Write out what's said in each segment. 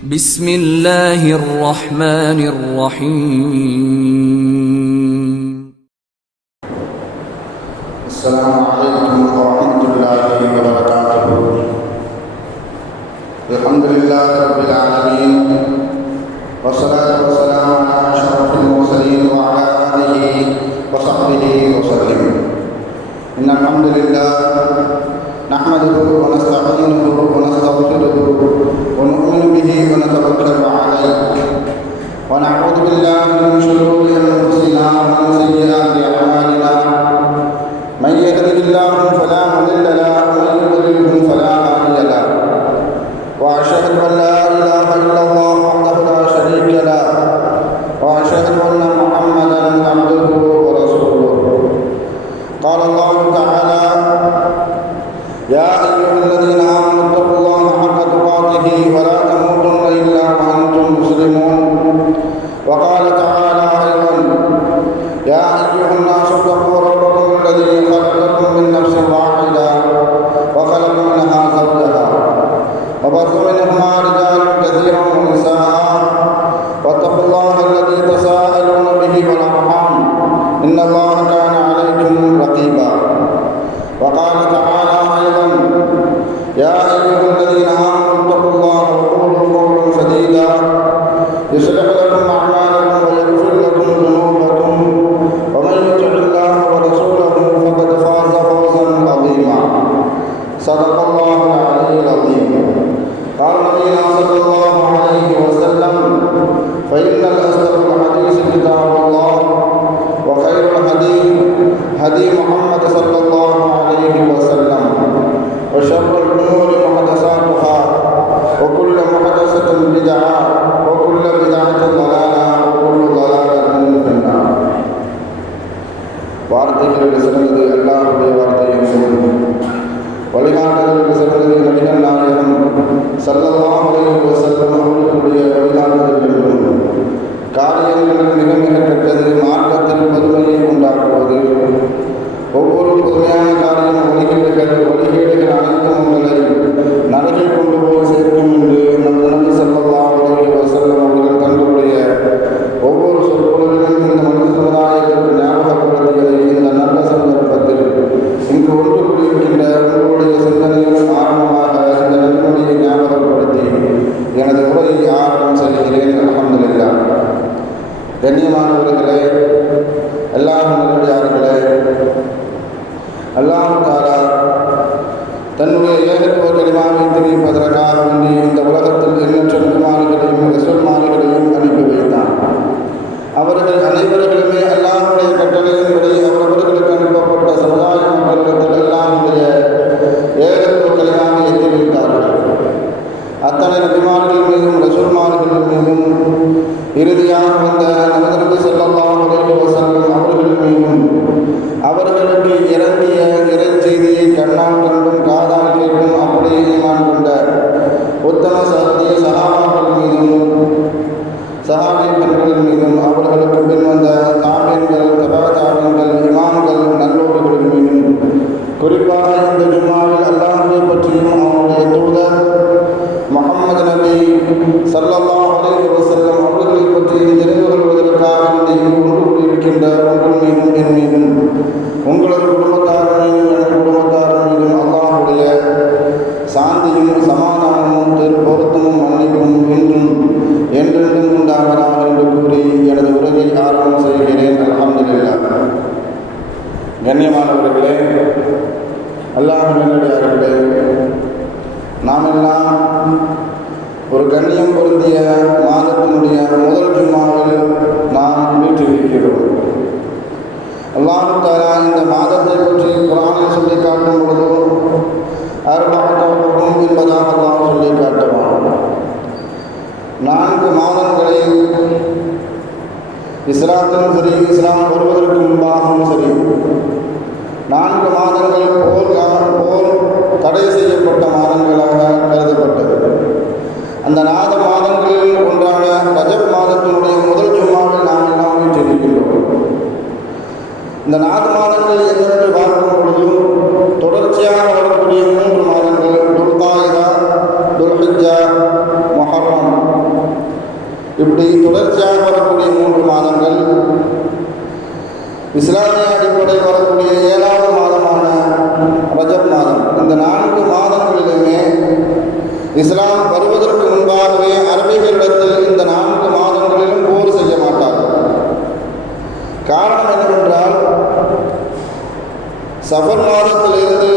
بسم الله الرحمن الرحيم. السلام عليكم ورحمة الله وبركاته. الحمد لله رب العالمين، والصلاة والسلام على أشرف المرسلين وعلى آله وصحبه وسلم. إن الحمد لله نحمده ونستعينه ونستغفره ونؤمن به ونتوكل عليه، ونعوذ بالله من شرور أنفسنا ومن سيئات أعمالنا. من يهده الله فلا مضل له ومن يضلله فلا هادي له، وأشهد أن لا إله إلا الله وحده لا شريك له، وأشهد أن محمدا عبده ورسوله. قال الله تعالى: يا أيها الذين آمنوا اتقوا الله حق تقاته ولا تموتن إلا وأنتم مسلمون. وقال تعالى أيضا: يا أيها الناس اتقوا ربكم الذي خلقكم من نفس واحدة وخلق منها زوجها وبث منهما رجالا كثيرا ونساء، واتقوا الله الذي تساءلون به والأرحام إن الله كان عليكم رقيبا. وقال تعالى أيضا: يا أيها الذين آمنوا اتقوا الله وقولوا قولا سديدا يصلح لكم أعمالكم ويغفر لكم ذنوبكم، ومن يطع الله ورسوله فقد فاز فوزا عظيما. صدق الله العلي العظيم. قال نبينا صلى الله عليه وسلم: فإن الأصدق الحديث كتاب الله، وخير الهدي هدي محمد صلى الله عليه وسلم، وشر الأمور محدثاتها، وكل محدثة بدعة، وكل بدعة ضلالة، وكل ضلالة في النار. வார்த்தைகளில் சிறந்தது அல்லாஹ்வுடைய வார்த்தையின் சொல்லும், வழிகாட்டுதலுக்கு சிறந்தது நபிகள் நாயகம் ஸல்லல்லாஹு அலைஹி வஸல்லம் அவர்களுடைய வழிகாட்டுதல் என்றும், காரியங்களில் மிக மிக கெட்டது மார்க்கத்தில் பொதுமையை உண்டாக்குவது. ஒவ்வொரு பொதுமையான காரியம் வழிகேடுகள் அனைத்தும் உங்களை நரகில் கொண்டு போய் சேர்க்கும் என்று நம் நபி ஸல்லல்லாஹு அலைஹி வஸல்லம் அவர்கள் தங்களுடைய ஒவ்வொரு சொற்பொழிலும் இந்த மனித சமுதாயத்திற்கு ஞாபகப்படுத்தியதை இந்த நல்ல சந்தர்ப்பத்தில் இங்கு ஒன்று கூடியிருக்கின்ற உங்களுடைய சிந்தனையின் ஆரம்பமாக இந்த நன்மொழியை ஞாபகப்படுத்தி எனது உரையை ஆரம்பம் செய்கிறேன். அல்ஹம்துலில்லாஹ். கண்ணியமானவர்களே, அல்லாஹ் நல்லடியார்களே, அல்லாஹ் தஆலா தன்னுடைய ஏகத்துவ கலிமாவை தெரிவிப்பதற்காக வேண்டி இந்த உலகத்தில் எண்ணற்ற நபிமார்களையும் ரசூல்மார்களையும் அனுப்பி வைத்தான். அவர்கள் அனைவர்களுமே அல்லாஹ்வுடைய கட்டளையின்படி அவர்களுக்கு அனுப்பப்பட்ட சமுதாய மக்களிடத்தில் அல்லாஹ்வுடைய ஏகத்துவ கலிமாவை எத்தி வைத்தார்கள். அத்தனை நபிமார்கள் மீதும் ரசூல்மார்கள் மீதும் இறுதியாக வந்த நமது நபி ஸல்லல்லாஹு அலைஹி வஸல்லம் அவர்கள் மீதும் அவர்களுக்கு இறங்கிய இறைச்செய்தியை கண்ணால் கண்டும் காதால் கேட்டும் அப்படியே ஈமான் கொண்ட உத்தம சத்திய சஹாபாக்கள் மீதும் சஹாபி பெண்கள் மீதும் அவர்களுக்கு பின் வந்த தாபீன்கள், தபா தாபீன்கள், இமாம்கள், நல்லோர்கள் மீதும் குறிப்பாக இந்த ஜும்மாவில் அல்லாஹ்வை பற்றியும் அவருடைய தூதர் முஹம்மது நபி ஸல்லல்லாஹு அலைஹி வஸல்லம் அவர்களை பற்றியும் தெரிந்து கொள்வதற்காக இங்கு ஒன்று கூடியிருக்கின்ற உங்கள் மீதும் என் மீதும் உங்களது குடும்பத்தார் மீதும் எனது குடும்பத்தார் மீதும் அல்லாஹ்வுடைய சாந்தியும் சமாதானமும் பொருத்தமும் மன்னிப்பும் இன்றும் என்றென்றும் உண்டாவதாக என்று கூறி எனது உரையை ஆரம்பம் செய்கிறேன். அல்ஹம்துலில்லாஹ். கண்ணியமானவர்களே, அல்லாஹ் நல்லடியார்களே, நாம் எல்லாம் ஒரு கண்ணியம் பொருந்திய மாதத்தினுடைய முதல் ஜும்மாவில் நாம் வீற்றிருக்கிறோம். அல்லாஹ் தஆலா இந்த மாதத்தை பற்றி குர்ஆனில் சொல்லி காட்டும் பொழுது அர்பஅத்துஹும் என்பதாக அல்லாஹ் சொல்லி காட்டுவான். 4 மாதங்களை இஸ்லாத்திலும் சரி, இஸ்லாம் வருவதற்கு முன்பாகவும் சரி, 4 மாதங்கள் போர் தடை செய்யப்பட்ட மாதங்களாக கருதப்பட்டது. அந்த 4 மாதங்களில் ஒன்றான ரஜப் மாதத்தினுடைய முதல் ஜும்மாவில் நாம் எல்லாம் வீற்றிருக்கின்றோம். இந்த 4 மாதங்கள் என்னென்று பார்க்கும் பொழுதும் தொடர்ச்சியாக வரக்கூடிய 3 மாதங்கள் துல்காயிதா, துல்ஹிஜ்ஜா, முஹர்ரம் இப்படி தொடர்ச்சியாக வரக்கூடிய 3 மாதங்கள், இஸ்லாமிய அடிப்படையில் வரக்கூடிய 7வது மாதமான ரஜப் மாதம், இந்த 4 மாதங்களிலுமே இஸ்லாம் வருவதற்கு முன்பாகவே அரபிகளிடத்தில் இந்த 4 மாதங்களிலும் போர் செய்ய மாட்டார்கள். காரணம் என்னவென்றால், சஃபர் மாதத்திலிருந்து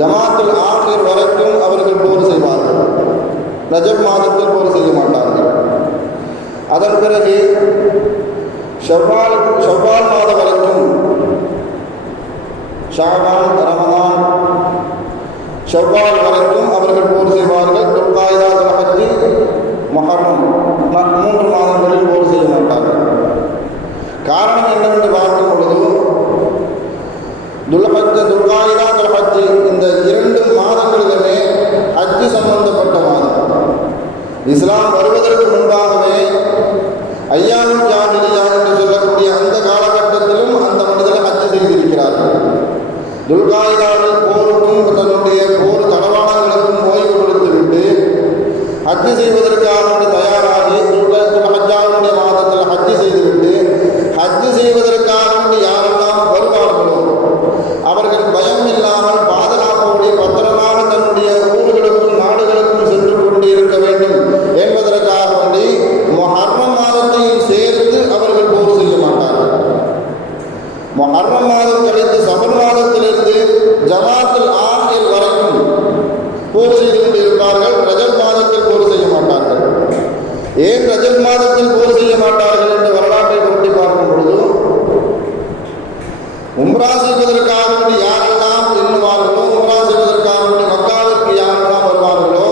ஜமாத்துல் ஆகிர் வரைக்கும் அவர்கள் போர் செய்வார்கள். ரஜப் மாதத்தில் போர் செய்ய மாட்டார்கள். அதன் பிறகு ஷவ்வால் மாதம் வரைக்கும், ஷாபான், ரமதான், ஷவ்வால் வரைக்கும் அவர்கள் போர் செய்வார்கள். துல்காய்தா, துல்ஹஜ், முஹர்ரம் 3 மாதங்களில் போர் செய்ய மாட்டார்கள். காரணம் என்னவென்று பார்க்கும் பொழுது, துல்காய்தா, துல்ஹஜ் இந்த 2 மாதங்களிலுமே ஹஜ்ஜு சம்பந்தப்பட்ட மாதம். இஸ்லாம் வருவதற்கு முன்பாகவே ஐயாமுல் ஜாஹிலிய்யா என்று சொல்லக்கூடிய அந்த காலகட்டத்திலும் அந்த மனிதர்கள் ஹஜ்ஜு செய்திருக்கிறார்கள். துல்காய்தாவில் போருக்கும் தன்னுடைய போர் தடவாளங்களுக்கும் ஓய்வு கொடுத்துவிட்டு ஹஜ்ஜு செய்வதற்காக தயாராகி துல்ஹஜ்ஜாவுடைய மாதத்தில் ஹஜ்ஜு செய்துவிட்டு ஹஜ்ஜு செய்வதற்காக யாரெல்லாம் வருவார்களோ அவர்கள் பயம் இல்லாமல் பாதுகாப்போடு பத்திரமாக தன்னுடைய ஊர்களுக்கும் நாடுகளுக்கும் சென்று கொண்டு இருக்க வேண்டும் என்பதற்காக வேண்டி முஹர்ரம் மாதத்தையும் சேர்த்து அவர்கள் போர் செய்ய மாட்டார்கள். முஹர்ரம் மாதம் கழித்து சஃபர் மாதத்திலிருந்து ஜமாத்துல் ஆகிர் வரைக்கும் போர் செய்து கொண்டு இருப்பார்கள். ரஜப் மாதத்தில் போர் செய்ய மாட்டார்கள். ஏன் ரஜப் மாதத்தில் போர் செய்ய மாட்டார்கள் என்று வரலாற்றை புரட்டி பார்க்கும் பொழுது, உம்ரா செய்வதற்காக யாரெல்லாம் எண்ணுவார்களோ, உம்ரா செய்வதற்காக மக்காவிற்கு யாரெல்லாம் வருவார்களோ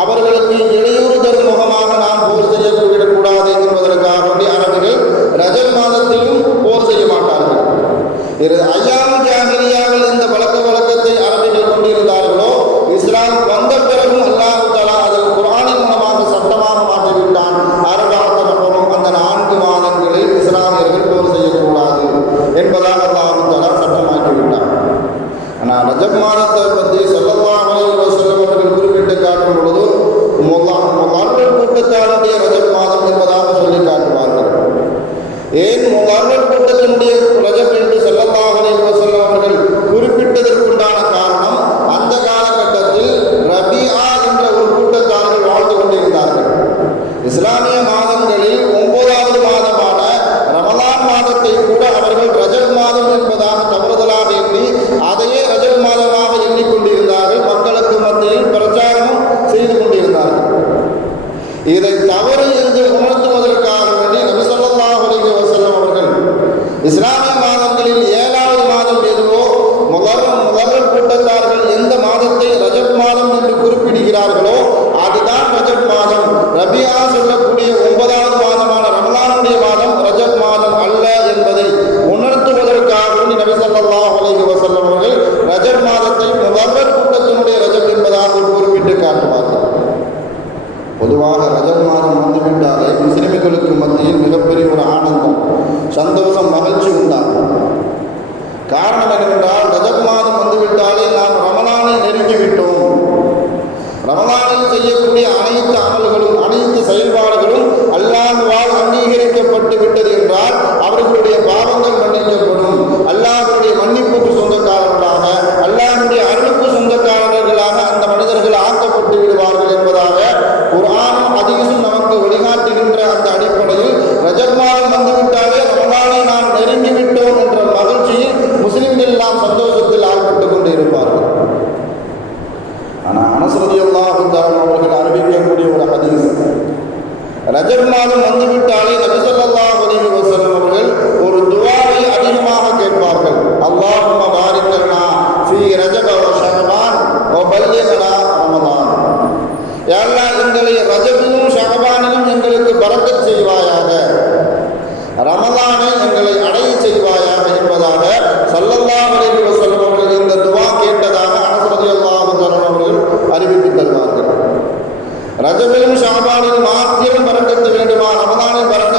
அவர்களுக்கு இடையூறு தரும் முகமாக நாம் போர் செய்யக்கூடாது என்பதற்காக அரபிகள் ரஜப் மாதத்திலும் போர் செய்ய மாட்டார்கள். ஐயாமுல் ஜாஹிலிய்யாவில் இந்த வழக்கத்தை அரபிகள் கொண்டிருந்தார்களோ, இஸ்லாம் வந்த பிறகும் அல்லாஹ் தஆலா அதில் குர்ஆனின் மூலமாக சட்டமாக மாற்றிவிட்டான். அந்த 4 மாதங்களில் இஸ்லாமியர்கள் போர் செய்யக்கூடாது என்பதாக அல்லாஹ் தஆலா சட்டமாக்கிவிட்டான். ஆனால் ரஜப் மாதத்தை பற்றி ஸல்லல்லாஹு அலைஹி வஸல்லம் அவர்கள் குறிப்பிட்டு காட்டும் பொழுது முஹர்ரம் கூட்டத்தாருடைய ரஜப் மாதம் என்பதாக சொல்லி காட்டுவார்கள். ஏன் முஹர்ரம் கூட்டத்தினுடைய ரஜப் என்று ஸல்லல்லாஹு அலைஹி வஸல்லம் அவர்கள் குறிப்பிட்டதற்குண்டான காரணம், அந்த காலகட்டத்தில் ரபிஆ என்ற ஒரு கூட்டத்தார்கள் வாழ்ந்து கொண்டிருந்தார்கள். இஸ்லாமிய மாதங்களில் 9வது மாதமான ரமலான் மாதத்தை கூட அவர்கள் ரஜப் மாதம் என்பதாக தவறுதலாக எண்ணி அதையே ரஜப் மாதமாக எண்ணிக்கொண்டிருந்தார்கள். மக்களுக்கு மத்தியில் பிரச்சாரமும் செய்து கொண்டிருந்தார்கள். இதை தவறு என்று உணர்த்துவதற்காக வேண்டி நபி ஸல்லல்லாஹு அலைஹி வஸல்லம் அவர்கள் இஸ்லாமிய மாதங்களில் 7வது மாதம் எதுவோ, முஹர்ரம் கூட்டத்தார்கள் எந்த மாதத்தை ரஜப் மாதம் என்று குறிப்பிடுகிறார்களோ அதுதான் ரஜப் மாதம். ரபிஆ சொல்லக்கூடிய 9வது மாதமான ரமலானுடைய மாதம் ரஜப் மாதம் அல்ல என்பதை உணர்த்துவதற்காக நபி ஸல்லல்லாஹு அலைஹி வஸல்லம் அவர்கள் ரஜப் மாதத்தை முஹர்ரம் கூட்டத்தினுடைய ரஜப் என்பதாக குறிப்பிட்டு காட்டுவார்கள். பொதுவாக ரஜப் மாதம் வந்துவிட்டாலே முஸ்லிம்களுக்கு மத்தியில் மிகப்பெரிய ஒரு ஆனந்தம், சந்தோஷம், மகிழ்ச்சி உண்டாகும். காரணம் என்னவென்றால், ரஜப் மாதம் வந்துவிட்டாலே நாம் ரமலானை நெருங்கிவிட்டோம். ரமலானில் செய்யக்கூடிய அனைத்து அமல்களும் அனைத்து செயல்பாடுகளும் அல்லாஹ்வால் அங்கீகரிக்கப்பட்டு விட்டது என்றால் அவர்களுடைய பாவங்கள் மன்னிக்கப்படும். அல்லாஹ்வுடைய மன்னிப்புக்கு சொந்தக்காரர்களாக, அல்லாஹ்வுடைய அருளுக்கு சொந்தக்காரர்களாக அந்த மனிதர்கள் ஆக்கப்பட்டு விடுவார்கள் என்பதாக குர்ஆனும் ஹதீஸும் நமக்கு வழிகாட்டுகின்ற அந்த அடிப்படையில் ரஜப் மாதம் வந்துவிட்டாலே ரமலானை நாம் நெருங்கிவிட்டோம் என்ற மகிழ்ச்சியில் முஸ்லிம்கள் எல்லாம் சந்தோஷத்தில் ஆழ்பட்டுக் கொண்டு இருப்பார்கள். ஆனால் அனஸ் ரலியல்லாஹு தஆலா அவர்கள் அறிவிக்கக்கூடிய ஒரு ஹதீஸ், ரஜப் மாதம் வந்துவிட்டாலே நபி ஸல்லல்லாஹு அலைஹி வஸல்லம் அவர்கள் ஒரு துஆவை அதிகமாக கேட்பார்கள். அல்லாஹும்ம பாரிக் லனா ஃபீ ரஜப வ ஷஅபான் வ பல்லிக்னா ரமலான். யா அல்லாஹ், எங்களை ரஜபிலும் ஷஅபானிலும் எங்களுக்கு பரக்கத் செய்வாயாக, ரமலானை எங்களை அடைய செய்வாயாக என்பதாக ஸல்லல்லாஹு அலைஹி வஸல்லம் அவர்கள் இந்த துஆ கேட்டதாக அனஸ் ரலியல்லாஹு தஆலா அவர்கள் அறிவித்து தருவார்கள். ரஜபிலும் ஷஅபானிலும் மாத்திரம் பரக்கத்து வேண்டுமா, ரமலானில் பரக்கத்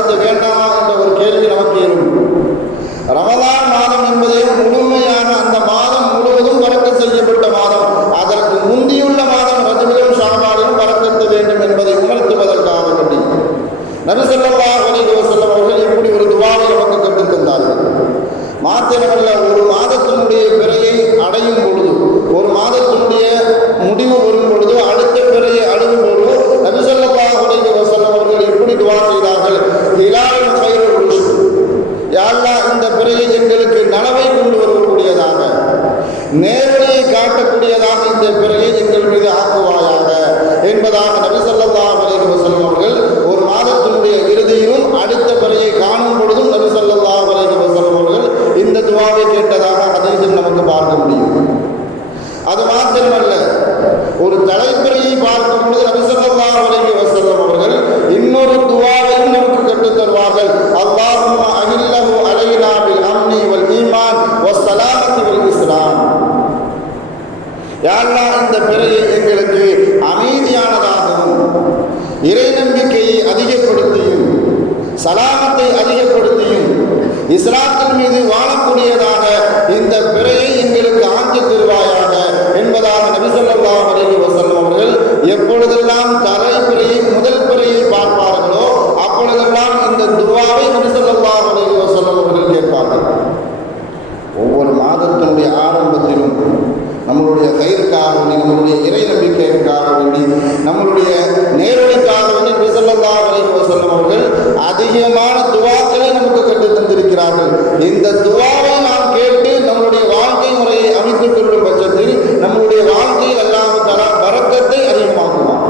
நம்மளுடைய நேரடிக்காக நபி ஸல்லல்லாஹு அலைஹி வஸல்லம் அவர்கள் அதிகமான துஆக்களை நமக்கு கற்றுத் தந்திருக்கிறார்கள். இந்த துஆவை நாம் கேட்டு நம்மளுடைய வாழ்க்கை முறையை அமைத்துக் கொள்ளும் பட்சத்தில் நம்முடைய வாழ்க்கையில் அல்லாஹ் தஆலா பரக்கத்தை அதிகமாக்குவான்.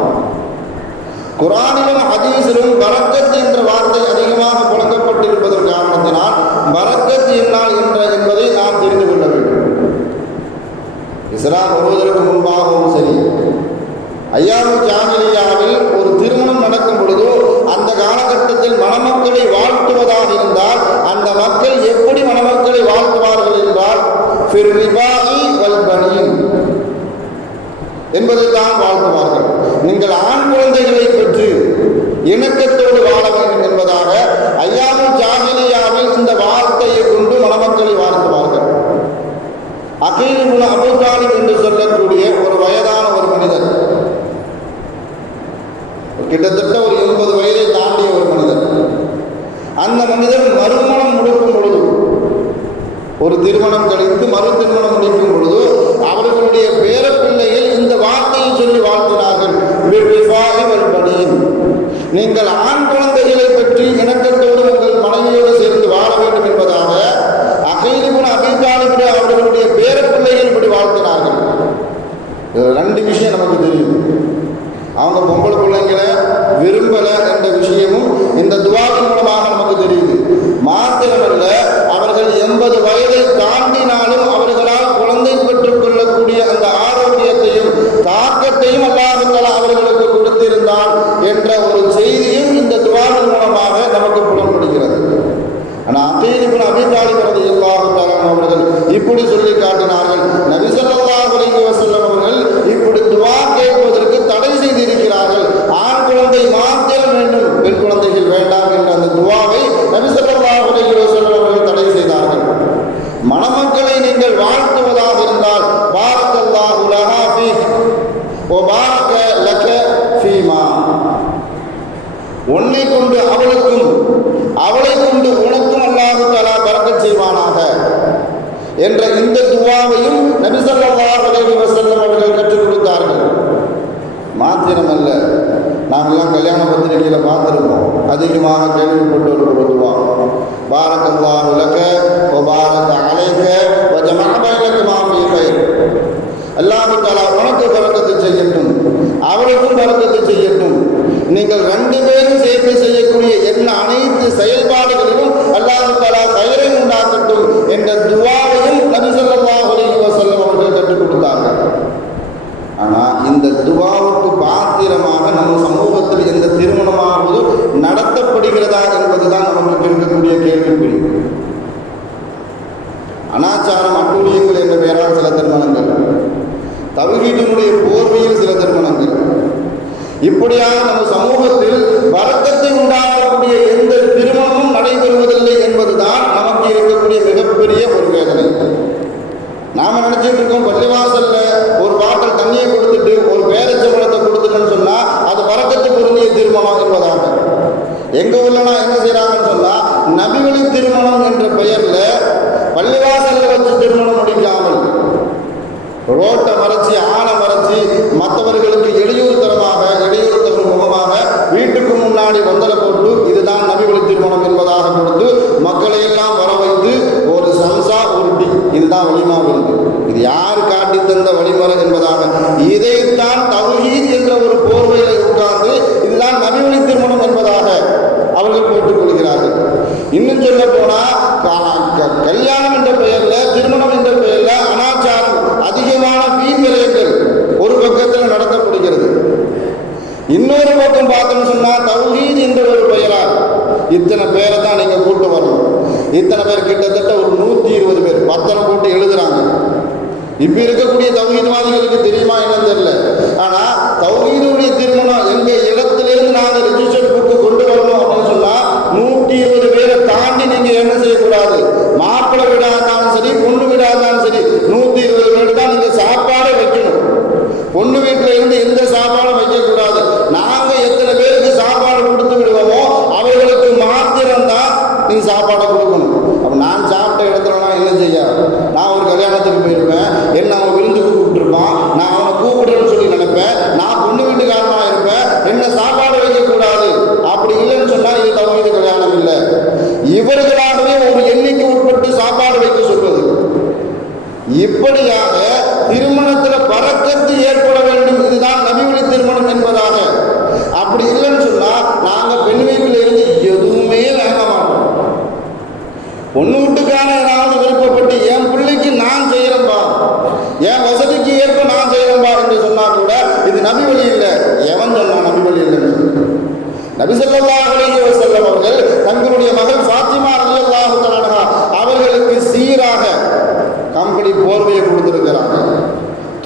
குர்ஆனிலும் ஹதீஸிலும் பரக்கத் என்ற வார்த்தை அதிகமாக புழங்கப்பட்டிருப்பதன் காரணத்தினால் பரக்கத் என்னால் என்பதை நாம் தெரிந்து கொள்ள வேண்டும். இஸ்லாம் வருவதற்கு முன்பாகவும் சரி, ஐயாமுல் ஜாஹிலிய்யாவில் ஒரு திருமணம் நடக்கும் பொழுது அந்த காலகட்டத்தில் மணமக்களை வாழ்த்துவதாக இருந்தால் அந்த மக்கள் எப்படி மணமக்களை வாழ்த்துவார்கள் என்றால் ஃபிர் ரிபாஇ வல் பனீன் என்பதை தான் வாழ்த்துவார்கள். நீங்கள் ஆண் குழந்தைகளை பெற்று இணக்கத்தோடு வாழ வேண்டும் என்பதாக ஐயாமுல் ஜாஹிலிய்யாவில் இந்த வார்த்தையை கொண்டு மணமக்களை வாழ்த்துவார்கள். அகீல் இப்னு அபூ தாலிப் என்று சொல்லக்கூடிய ஒரு வயதான ஒரு மனிதர், கிட்டத்தட்ட ஒரு 80 வயதை தாண்டிய ஒரு மனிதர். அந்த மனிதர் மறுமணம் முடிக்கும் பொழுது, ஒரு திருமணம் கழித்து மறு திருமணம் முடிக்கும் பொழுது அவர்களுடைய பேரப்பிள்ளைகள் இந்த வார்த்தையை சொல்லி வாழ்த்தினார்கள், நீங்கள் ஆண் குழந்தைகளை பற்றி இணக்கத்தோடு உங்கள் மனைவியோடு சேர்ந்து வாழ வேண்டும் என்பதாக அகீல் இப்னு அபீ தாலிப் அவர்களுடைய பேரப்பிள்ளைகள் இப்படி வாழ்த்தினார்கள். ரெண்டு விஷயம் நமக்கு தெரியும். அவங்க பொம்பளை பிள்ளைங்களை விரும்பலை என்ற விஷயமும் இந்த துஆவின் மூலமாக நமக்கு தெரியுது. மாத்திரமல்ல, அவர்கள் 80 வயதை தாண்டினாலும் அவர்களால் குழந்தை பெற்றுக் கொள்ளக்கூடிய அந்த ஆரோக்கியத்தையும் தாக்கத்தையும் அல்லாஹ் தஆலா அவர்களுக்கு கொடுத்திருந்தார் என்ற ஒரு செய்தியும் இந்த துஆவின் மூலமாக நமக்கு புலப்படுகிறது. ஆனால் அகீல் இப்னு அபீ தாலிப் ரலியல்லாஹு தஆலா அவர்கள் இப்படி சொல்லி காட்டினார்கள், நபி ஸல்லல்லாஹு அலைஹி வஸல்லம் அவர்கள் இப்படி துஆ கேட்பதற்கு தடை செய்திருக்கிறார்கள். ஆண் குழந்தை மாத்திரம் வேண்டும், பெண் குழந்தைகள் வேண்டாம் என்ற அந்த துஆவை நபி ஸல்லல்லாஹு அலைஹி வஸல்லம் அவர்கள் தடை செய்தார்கள். மணமக்களை நீங்கள் வாழ்த்துவதாக இருந்தால் பாரக்கல்லாஹு லஹா ஃபீக் வ பாரக லக ஃபீமா, உன்னை கொண்டு அவளுக்கும் அவளை கொண்டு உனக்கும் அல்லாஹ் தஆலா பரக்கத் செய்வானாக என்ற இந்த துஆவையும் நபி ஸல்லல்லாஹு அலைஹி வஸல்லம் அவர்கள் கற்றுக் கொடுத்தார்கள். மாத்திரமல்ல, நாமெல்லாம் கல்யாண பத்திரிகையில் பார்த்துருக்கோம், அதிகமாக கேள்விப்பட்டு ஒரு துஆ, பாரக்கல்லாஹு லக வ பாரக அலைக வ ஜமஅ பைனகுமா ஃபீ கைர். அல்லாஹ் தஆலா உனக்கு பரக்கத்து செய்யட்டும், அவளுக்கும் பரக்கத்து செய்யட்டும், நீங்கள் ரெண்டு பேரும் சேர்ந்து செய்யக்கூடிய எல்லா அனைத்து செயல்பாடுகளிலும் அல்லாஹ் தஆலா கைரை உண்டாக்கட்டும் என்ற துஆவையும் நபி ஸல்லல்லாஹு அலைஹி வஸல்லம் அவர்கள் கற்றுக் கொடுத்தார்கள். ஆனால் இந்த துஆவுக்கு பாத்திரமாக நம்ம சமூகத்தில் எந்த திருமணமாவது நடத்தப்படுகிறதா என்பதுதான் நமக்கு இருக்கக்கூடிய கேள்விக்குறி. அனாச்சாரம் அட்டூழியங்கள் என்ற பெயரால் சில திருமணங்கள், தவ்ஹீதினுடைய போர்வையில் சில திருமணங்கள், இப்படியாக நம்ம சமூகத்தில் பரக்கத்தை உண்டாகக்கூடிய எந்த திருமணமும் நடைபெறுவதில்லை என்பதுதான் நமக்கு இருக்கக்கூடிய மிகப்பெரிய ஒரு வேதனை. நாம நினைச்சிட்டு இருக்கோம், பள்ளிவாசல்ல ஒரு பாட்டில் தண்ணியை கொடுத்துட்டு ஒரு பேரச்சம்பளத்தை கொடுத்துட்டோன்னு சொன்னா அது பரக்கத்து பொருந்திய திருமணம் என்பதாக. எங்க ஊர்லனா என்ன செய்யறாங்கன்னு சொன்னா, நபிவழி திருமணம் என்ற பெயர்ல பள்ளிவாசல்ல வச்சு திருமணம் முடிக்காமல் ரோட்டை மறைச்சி ஆணை மறைச்சி மற்றவர்களுக்கு இடையூறு தரும் முகமாக வீட்டுக்கு முன்னாடி வந்தலை போட்டு இதுதான் நபிவழி திருமணம் என்பதாக கொடுத்து மக்களை எல்லாம் வர வைத்து ஒரு சம்சா ஒரு டி, இதுதான் வழிமா விருந்து, இது யார் காட்டி தந்த வழிமுறை என்பதாக இதைத்தான் தவ்ஹீத் என்ற ஒரு போர்வையில உட்கார்ந்து இதுதான் நபிவழி திருமணம் என்பதாக அவர்கள் போட்டுக் கொள்கிறார்கள். இன்னும் சொல்ல போனா கல்யாணம் என்ற பெயர்ல, திருமணம் என்ற பெயர்ல அனாச்சாரம், அதிகமான வீண் விரயங்கள் ஒரு பக்கத்தில் நடத்தப்படுகிறது. இன்னொரு பக்கம் பார்த்தோம்னு சொன்னா தவ்ஹீத் என்ற ஒரு பெயரால் இத்தனை பேரை தான் நீங்க கூட்டு வரணும், இத்தனை பேர் கிட்டத்தட்ட ஒரு 120 பேர் பத்திரம் போட்டு எழுதுறாங்க. இப்ப இருக்கக்கூடிய தவ்ஹீத்வாதிகளுக்கு தெரியுமா என்னன்னு தெரியல. ஆனா தவ்ஹீதுடைய திருமணம் எங்க இடத்திலிருந்து நாங்கள் ரிஜிஸ்டர் புக்கு கொண்டு வரணும் அப்படின்னு சொன்னா 120 பேரை தாண்டி நீங்க என்ன செய்யக்கூடாது, மாப்பிள்ளை விடாதாலும் சரி பொண்ணு விடாதாலும் சரி 120 பேர் தான் நீங்க சாப்பாடே வைக்கணும். பொண்ணு வீட்டுல இருந்து எந்த சாப்பாடும் வைக்கக்கூடாது. நாங்க எத்தனை பேருக்கு சாப்பாடு கொடுத்து விடுவோமோ அவர்களுக்கு மாத்திரம்தான் நீங்க சாப்பாடை கொடுக்கணும். அப்ப நான் சாப்பிட்ட இடத்துலலாம் என்ன செய்ய, நான் ஒரு கல்யாணத்துக்கு போயிருப்பேன், என்ன அவன் விருந்துக்கு கூப்பிட்டுருப்பான், நான் அவனை கூப்பிடுறேன்னு சொல்லி நினைப்பேன், நான் பொண்ணு வீட்டுக்காரனா நபி ஸல்லல்லாஹு அலைஹி வஸல்லம் அவர்கள் தங்களுடைய மகள் ஃபாத்திமா ரலியல்லாஹு தஆலா அவர்களுக்கு சீராக கம்பளி போர்வையை கொடுத்திருக்கிறாங்க.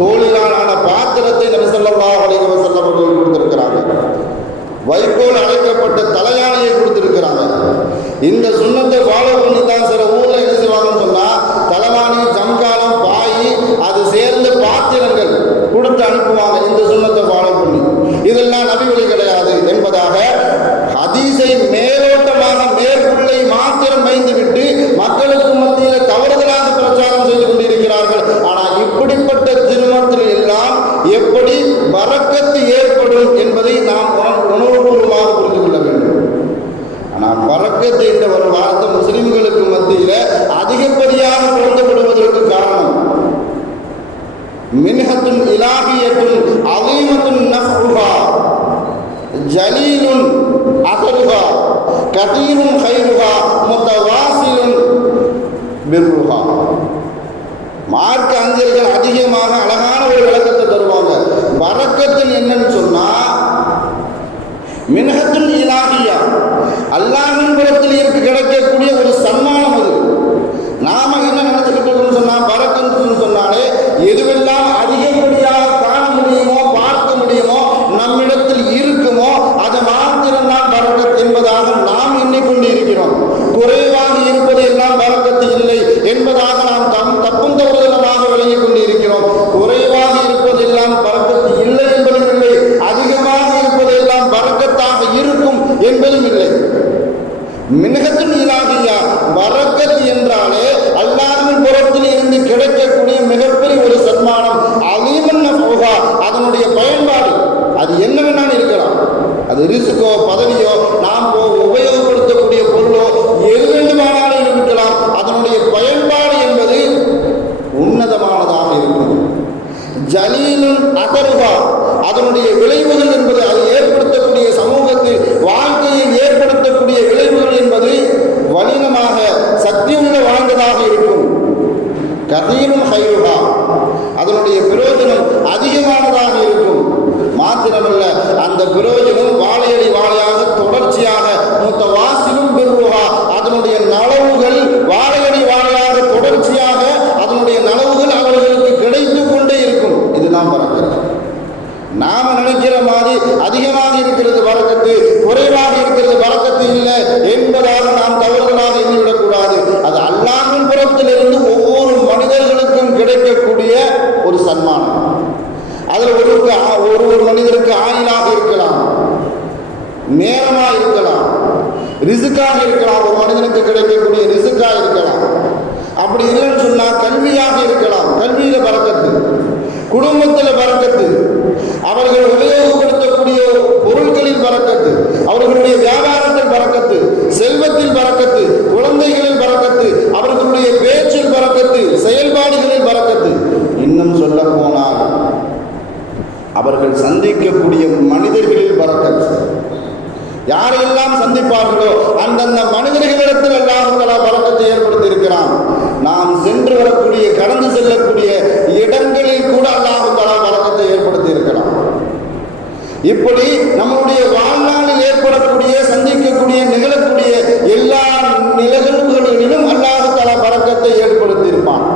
தோளிலான பாத்திரத்தை நபி ஸல்லல்லாஹு அலைஹி வஸல்லம் அவர்கள் கொடுத்திருக்கிறாங்க. வைக்கோல் அழைக்கப்பட்ட தலையாணையை கொடுத்திருக்கிறாங்க. இந்த சுன்னத்தை ஃபாலோ பண்ணி தான் சில ஊர்ல என்ன செய்வாங்கன்னு சொன்னா தலைவாணி, ஜம்காலம், பாய், அது சேர்ந்த பாத்திரங்கள் கொடுத்து அனுப்புவாங்க. இந்த சுன்னத்தை ஃபாலோ பண்ணி இதெல்லாம் நபி வழி கிடையாது என்பதாக ஹதீஸை மேலோட்டமாக மேற்குள்ளை மாத்திரம் வைத்துவிட்டு மக்களுக்கு மத்தியில் தவறுதலாக பிரச்சாரம் செய்து கொண்டிருக்கிறார்கள். ஆனால் இப்படிப்பட்ட திருமணத்தில் எல்லாம் எப்படி பரக்கத்து ஏற்படும் என்பதை நாம் உணர்வுபூர்வமாக புரிந்து கொள்ள வேண்டும். ஆனால் பரக்கத்து என்ற ஒரு வார்த்தை முஸ்லிம்களுக்கு மத்தியில் அதிகப்படியாக பொருந்தப்படுவதற்கு காரணம் மின்ஹத்துன் இலாஹியத்துன் அலீமத்துன் நஃபுஹா ஜலீலுன் அஸருஹா கதீருன் கைருஹா முத்தவாசிலுன் பிர்ருஹா. மார்க்க அறிஞர்கள் அதிகமாக அழகான ஒரு விளக்கத்தை தருவாங்க. பரக்கத்துன்னு என்னன்னு சொன்னா மின்ஹத்துன் இலாஹியா, அல்லாஹ்வின் புறத்தில் இருக்கு கிடைக்கக்கூடிய ஒரு சன்மானம். அது நாம என்ன நினைச்சுக்கிட்டு இருக்கோம்னு சொன்னா பரக்கத்துன்னு சொன்னாலே எதுவெல்லாம் அதிகப்படியாக காண முடியுமோ பார்க்க முடியுமோ நம்மிடத்தில் இருக்குமோ அதை மாத்திரம்தான் பரக்கத் என்பதாக நாம் எண்ணிக்கொண்டு இருக்கிறோம். குறைவாக இருப்பது எல்லாம் பரக்கத்து இல்லை என்பதாக நாம் தப்பும் தவறுதலமாக விளங்கிக் கொண்டு இருக்கிறோம். குறைவாக இருப்பதெல்லாம் பரக்கத்து இல்லை என்பதும் இல்லை, அதிகமாக இருப்பதெல்லாம் பரக்கத்தாக இருக்கும் என்பதும் இல்லை. மின்ஹத்துன் இலாஹியா, பரக்கத் என்றாலே அல்லாஹ்வின் புறத்தில் இருந்து கிடைக்கக்கூடிய மிகப்பெரிய ஒரு சன்மானம். அலீமன் நஃபுஹா, அதனுடைய பயன்பாடு அது என்ன வேணாலும் இருக்கலாம். அது ரிஸ்கோ, பதவியோ, நாம் உபயோகப்படுத்தக்கூடிய பொருளோ எது வேண்டுமானாலும் இருக்கலாம். அதனுடைய பயன்பாடு என்பது உன்னதமானதாக இருக்கும். ஜலீலுன் அஸருஹா, அதனுடைய விளைவுகள் என்பது அது ஏற்படுத்தக்கூடிய சமூகத்தில் வாழ்க்கையில் ஏற்படுத்தக்கூடிய விளைவுகள் என்பது வலினமாக சக்தியுள்ள வாழ்ந்ததாக இருக்கும். கதீருன் கைருஹா, அதனுடைய பிரயோஜனம் அதிகமானதாக இருக்கும். மாத்திரமல்ல, அந்த பிரயோஜனம் வாழையடி வாழையாக தொடர்ச்சியாக முத்தவாசிலும் பிர்ருஹா, அதனுடைய நலவுகள் வாழையடி வாழையாக தொடர்ச்சியாக அதனுடைய நலவுகள் அவர்களுக்கு கிடைத்து கொண்டே இருக்கும். இதுதான் பரக்கத்து. நாம நினைக்கிற மாதிரி அதிகமாக இருக்கிறது பரக்கத்து, குறைவாக இருக்கிறது பரக்கத்து இல்லை என்பதாக நாம் தவறுதலாக எண்ணிவிடக்கூடாது. அது அல்லாஹ்வின் புறத்திலிருந்து ஒவ்வொரு மனிதர்களுக்கும் கிடைக்கக்கூடிய ஒரு சன்மானம். அதில் ஒரு மனிதருக்கு ஆயுளாக இருக்கலாம், நேரமாக இருக்கலாம், ரிசுக்காக இருக்கலாம். ஒரு மனிதனுக்கு கிடைக்கக்கூடிய ரிசுக்காக இருக்கலாம். அப்படி இல்லைன்னு சொன்னா கல்வியாக இருக்கலாம். கல்வியில பரக்கத்து, குடும்பத்தில் பரக்கத்து, அவர்கள் உபயோகப்படுத்தக்கூடிய பொருட்களில் பரக்கத்து, அவர்களுடைய வியாபாரத்தில் பரக்கத்து, செல்வத்தில் பரக்கத்து, குழந்தைகளில் பரக்கத்து, அவர்களுடைய பேச்சில் பரக்கத்து, செயல்பாடுகளில் பரக்கத்து. இன்னும் சொல்ல போனால் அவர்கள் சந்திக்கக்கூடிய மனிதர்களில் பரக்கத்து. யாரெல்லாம் சந்திப்பார்களோ அந்தந்த மனிதர்களிடத்தில் அல்லாஹ் தஆலா பரக்கத்தை ஏற்படுத்தி இருக்கிறான். நாம் சென்று வரக்கூடிய கடந்து செல்லக்கூடிய இடங்களில் கூட அல்லாஹ் தஆலா பரக்கத்தை ஏற்படுத்தி இருக்கிறான். இப்படி நம்முடைய வாழ்நாளில் ஏற்படக்கூடிய சந்திக்கக்கூடிய நிகழக்கூடிய எல்லா நிகழ்வுகளிலும் அல்லாஹ் தஆலா பரக்கத்தை ஏற்படுத்தி இருப்பான்.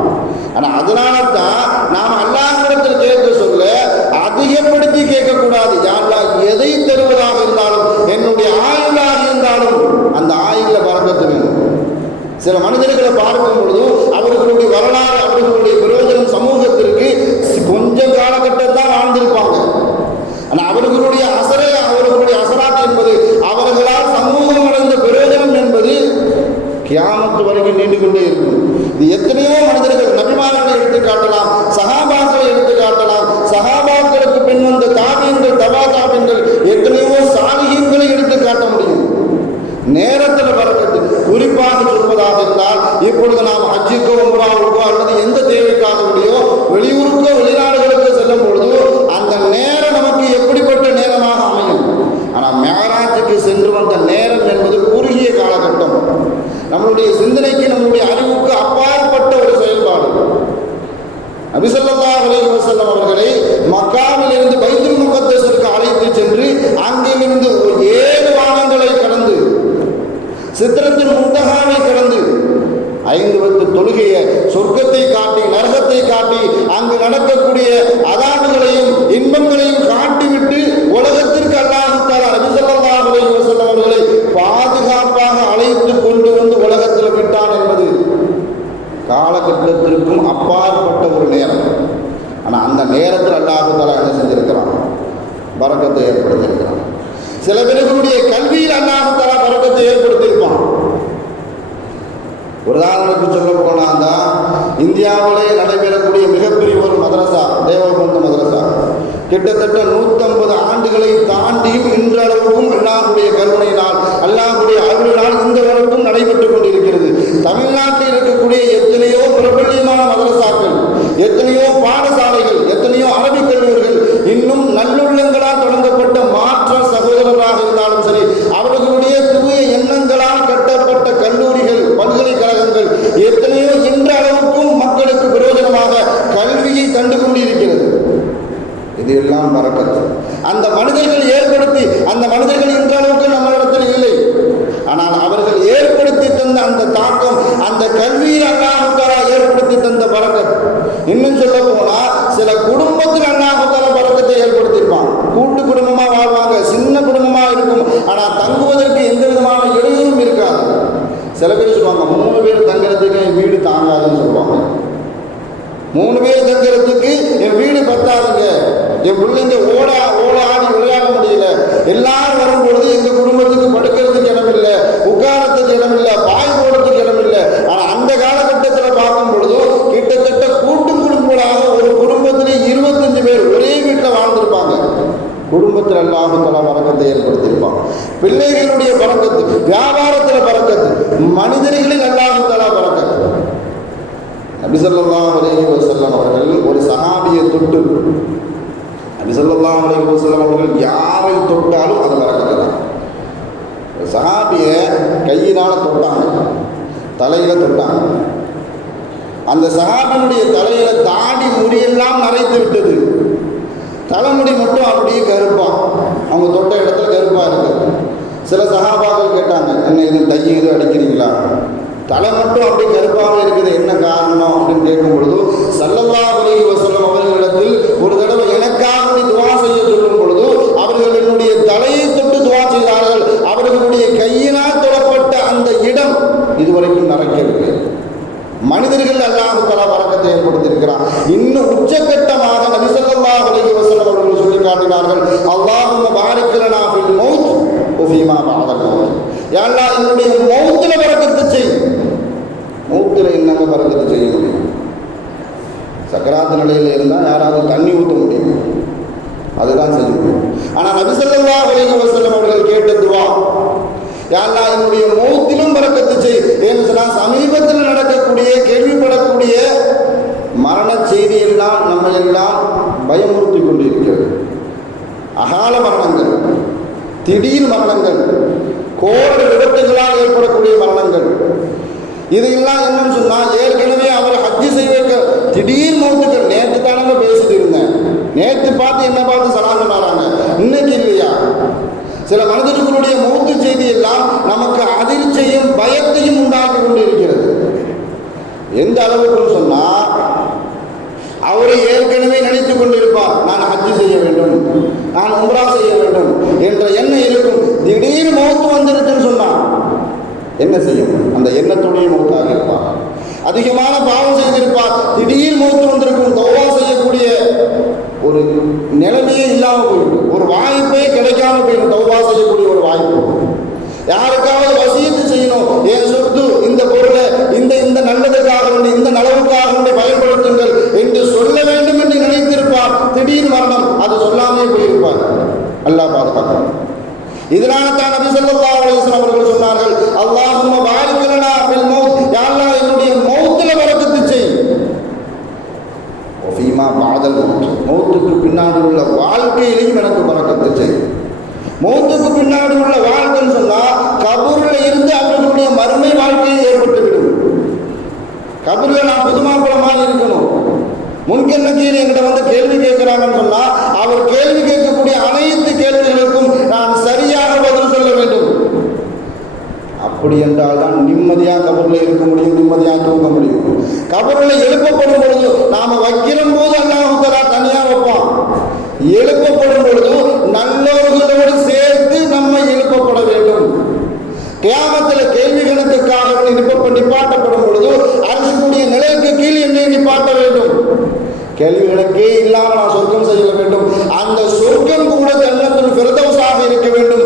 ஆனா அதனால தான் நாம் அல்லாஹ்விடத்தில் கேட்க சொல்ல அதிகப்படுத்தி கேட்கக்கூடாது. யா அல்லாஹ், எதை தருவதாக இருந்தாலும், என்னுடைய ஆயுளாக இருந்தாலும் அந்த ஆயுள பரக்கத்து வேணும். சில மனிதர்களை பார்க்கும் பொழுது அவர்களுடைய வரலாறு, அவர்களுடைய பிரயோஜனம் சமூகத்திற்கு கொஞ்சம் காலகட்டம் தான் வாழ்ந்திருப்பாங்க. ஆனால் அவர்களுடைய அசராத் என்பது அவர்களால் சமூகம் அடைந்த பிரயோஜனம் என்பது கியாமத்து வரைக்கும் நீண்டு கொண்டே இருக்கும். இது எத்தனையோ மனிதர்கள், நபிமார்களை எடுத்து காட்டலாம், சஹாபாக்களை எடுத்து காட்டலாம், சஹாபாக்களுக்கு பின் வந்த தாபீன்கள், தபா தாபீன்கள், எத்தனையோ சாலிஹீன்களை எடுத்து காட்ட முடியும். நேரத்தில் பரக்கத்து. குறிப்பாக சொல்வதாக இருந்தால், இப்பொழுது நாம் ஹஜ்ஜுக்கோ உம்ராவுக்கோ அல்லது எந்த தேவைக்காக முடியோ வெளியூருக்கோ வெளிநாடுகளுக்கோ செல்லும் பொழுது அந்த நேரம் நமக்கு எப்படிப்பட்ட நேரமாக அமையும். ஆனால் மேராஜுக்கு சென்று வந்த நேரம் என்பது குறுகிய காலகட்டம். நம்மளுடைய சிந்தனைக்கு, நம்மளுடைய அறிவுக்கு அப்பாற்பட்ட ஒரு செயல்பாடு. சில பேர்களுடைய கல்வியில் அல்லாஹ் தஆலா பரக்கத்தை ஏற்படுத்தியிருப்பான். ஒரு உதாரணத்துக்கு சொல்ல போனாந்தா, இந்தியாவிலே நடைபெறக்கூடிய மிகப்பெரிய ஒரு மதரசா தேவபந்து மதரசா கிட்டத்தட்ட 150 ஆண்டுகளை தாண்டியும் இன்றளவுக்கும் அல்லாஹ்வுடைய கருணையினால் அல்லாஹ்வுடைய அருளினால் இந்த வரைக்கும் நடைபெற்றுக் கொண்டிருக்கிறது. தமிழ்நாட்டில் இருக்கக்கூடிய எத்தனையோ பிரபல்யமான மதரசாக்கள், எத்தனையோ பாடசாலைகள், எத்தனையோ அரபிக் கல்லூரிகள், இன்னும் நல்லுள்ளங்களால் தொடங்கப்பட்ட மாற்ற சகோதரராக இருந்தாலும் சரி, அவர்களுடைய தூய எண்ணங்களால் கட்டப்பட்ட கல்லூரிகள், பல்கலைக்கழகங்கள் எத்தனையோ இன்றளவுக்கும் மக்களுக்கு பிரயோஜனமாக கல்வியை தந்து கொண்டிருக்கிறது. இது எல்லாம் பரக்கத்து. அந்த மனிதர்கள் ஏற்படுத்தி, அந்த மனிதர்கள் இன்றளவுக்கு நம்மளிடத்தில் இல்லை. ஆனால் அவர்கள் ஏற்படுத்தி தந்த அந்த தாக்கம், அந்த கல்வியில் அல்லாஹ் தஆலா ஏற்படுத்தி தந்த பரக்கத். இன்னும் சொல்ல போனா, சில குடும்பத்தில் அல்லாஹ் தஆலா பரக்கத்தை ஏற்படுத்தியிருப்பான். கூட்டு குடும்பமா வாழ்வாங்க, சின்ன குடும்பமா இருக்கும், ஆனால் தங்குவதற்கு எந்த விதமான இடையூறும் இருக்காது. சில பேர் சொல்லுவாங்க, 3 பேர் தங்குறதுக்கு என் வீடு தாங்காதுன்னு சொல்லுவாங்க. 3 பேர் தங்குறதுக்கு என் வீடு பத்தாதுங்க, என் பிள்ளைங்க ஓட ஆடி விளையாட முடியல, எல்லாரும் வரும்பொழுது எங்க குடும்பத்துக்கு படுக்கிறதுக்கு இடம் இல்லை, உட்காரத்துக்கு இடம் இல்லை, பாய் போடுறதுக்கு இடம் இல்லை. ஆனா அந்த காலகட்டத்தில் பார்க்கும் பொழுது கிட்டத்தட்ட கூட்டு குடும்பங்களாக ஒரு குடும்பத்திலே 25 பேர் ஒரே வீட்டில் வாழ்ந்திருப்பாங்க. குடும்பத்தில் அல்லாஹ் தஆலா பரக்கத்தை ஏற்படுத்தியிருப்பாங்க. பிள்ளைகளுடைய பரக்கத்து, வியாபாரத்தில் பரக்கத்து, மனிதர்களில் அல்லாஹ் தஆலா பரக்கத்து. நபி ஸல்லல்லாஹு அலைஹி வஸல்லம் அவர்கள் ஒரு சஹாபியை தொட்டு, நபி ஸல்லல்லாஹு அலைஹி வஸல்லம் அவர்கள் யாரை தொட்டாலும் அது பரக்கத்து தான். சஹாபியை கையினால் தொட்டாங்க, தலையில் தொட்டாங்க. அந்த சஹாபியினுடைய தலையில தாடி முடியெல்லாம் நரைத்து விட்டது, தலைமுடி மட்டும் அப்படியே கருப்பா, அவங்க தொட்ட இடத்துல கருப்பா இருக்கு. சில சஹாபாக்கள் கேட்டாங்க, என்ன இது தையை எதுவும் அடிக்கிறீங்களா, தலை மட்டும் அப்படியே கருப்பாக இருக்குது, என்ன காரணம் அப்படின்னு கேட்கும் பொழுது ஸல்லல்லாஹு அலைஹி வஸல்லம் அவர்களிடத்தில் ஒரு தடவை எனக்காக துவா செய்ய சொல்லும் பொழுது அவர்கள் என்னுடைய தலையை தொட்டு துவா செய்தார்கள். அவர்களுடைய கையினால் தொடப்பட்ட அந்த இடம் இதுவரைக்கும் நரைக்கவில்லை. மனிதர்கள் அல்லாஹ் தஆலா பரக்கத்தை ஏற்படுத்தியிருக்கிறார். இன்னும் உச்சகட்டமாக நபி ஸல்லல்லாஹு அலைஹி வஸல்லம் அவர்கள் சொல்லி காட்டினார்கள், அல்லாஹும்ம பாரிக் லனா ஃபில் மௌத் வ ஃபீமா பஅதல் மௌத். யா அல்லாஹ், என்னுடைய மௌத்தில பரக்கத்து செய். மௌத்தில என்னங்க பரக்கத்து செய்ய முடியும்? சக்கராத் நிலையில் இருந்தால் யாராவது தண்ணி ஊற்ற முடியும், அதுதான் செய்ய முடியும். ஆனால் நபி ஸல்லல்லாஹு அலைஹி வஸல்லம் அவர்கள் கேட்ட துவா, யா அல்லாஹ், என்னுடைய மௌத்திலும் பரக்கத்து செய். ஏன்னு சொன்னால் சமீபத்தில் நடக்கக்கூடிய கேள்விப்படக்கூடிய மரண செய்தியெல்லாம் நம்ம எல்லாம் பயமுறுத்தி கொண்டிருக்கிறது. அகால மரணங்கள், திடீர் மரணங்கள், கோர விபத்துகளால் ஏற்படக்கூடிய மரணங்கள், இதையெல்லாம் என்னன்னு சொன்னால் ஏற்கனவே அவர் ஹஜ்ஜி செய்வதற்கு திடீர் மௌத்துக்கள். நேற்று தானங்க பேசிட்டு இருந்தேன், நேற்று பார்த்து என்ன பார்த்து சலாம் சொன்னாராங்க, இன்னைக்கு இல்லையா? சில மனிதர்களுடைய மௌத்து செய்தி எல்லாம் நமக்கு அதிர்ச்சியையும் பயத்தையும் உண்டாக்கி கொண்டு இருக்கிறது. எந்த அளவுக்கு சொன்னா, அவரை ஏற்கனவே நினைத்துக் கொண்டிருப்பார், நான் ஹஜ்ஜி செய்ய வேண்டும், நான் உம்ரா செய்ய வேண்டும் என்ற எண்ணம் இருக்கும். திடீர் மௌத்து வந்துருச்சுன்னு சொன்னா என்ன செய்யும்? அந்த எண்ணத்துடைய மௌத்தாக இருப்பார். அதிகமான பாவம் செய்திருப்பார், திடீர் மௌத்து வந்திருக்கும், தௌபா செய்யக்கூடிய ஒரு நிலைமையே இல்லாமல் போயிடும், ஒரு வாய்ப்பே கிடைக்காம போயிடும். தௌபா செய்யக்கூடிய ஒரு வாய்ப்பு, யாருக்காவது வசியத்து செய்யணும், என் சொத்து இந்த பொருளை இந்த நல்லதுக்காக வேண்டி, இந்த நலவுக்காக வேண்டி பயன்படுத்துங்கள் என்று சொல்ல வேண்டும் என்று நினைத்திருப்பார். திடீர் மரணம், அது சொல்லாமே போயிருப்பார். அல்லாஹ் பாதுகாக்கணும். இதனால தான் நபி ஸல்லல்லாஹு அலைஹி வஸல்லம் அவர்கள் சொன்னார்கள், அல்லாஹும்ம பாரிக் லனா ஃபில் மௌத். யா அல்லாஹ், என்னுடைய மௌத்தில பரக்கத்து செய். வஃபீமா பஅதல் மௌத், மௌத்துக்கு பின்னாடி உள்ள வாழ்க்கையிலையும் எனக்கு பரக்கத்து செய். மௌத்துக்கு பின்னாடி உள்ள வாழ்க்கைன்னு சொன்னா கபூரில் இருந்து அவர்களுடைய மறுமை வாழ்க்கையை ஏற்பட்டுவிடும். கபூரில் நான் புதுமாப்பிளமாக இருக்கணும், முன்கென்ன கீழே என்கிட்ட வந்து கேள்வி கேட்கிறாங்கன்னு சொன்னா அவர் கேள்வி கேட்கக்கூடிய அனைத்து கேள்விகளுக்கும் நான் சரியாக பதில் சொல்ல வேண்டும். அப்படி என்றால் தான் நிம்மதியாக கபூரில் இருக்க முடியும், நிம்மதியாக தூங்க முடியும். கபூரில் எழுப்பப்படும் பொழுது நாம வைக்கிற போது அல்லாஹ் தஆலா தனியா வைப்பான். எழுப்பப்படும் பொழுது நல்லவர்களோடு சேர்த்து நம்ம எழுப்பப்பட வேண்டும். கியாமத்தில் கேள்வி கணக்குக்காக நிப்பாட்டப்படும் பொழுது அரசுடைய நிலைக்கு கீழ் என்னை நிப்பாட்ட வேண்டும். கேள்வி கணக்கே இல்லாமல் நான் சொர்க்கம் செய்ய வேண்டும். அந்த சொர்க்கம் கூட ஜன்னத்துல் ஃபிர்தௌஸாக இருக்க வேண்டும்.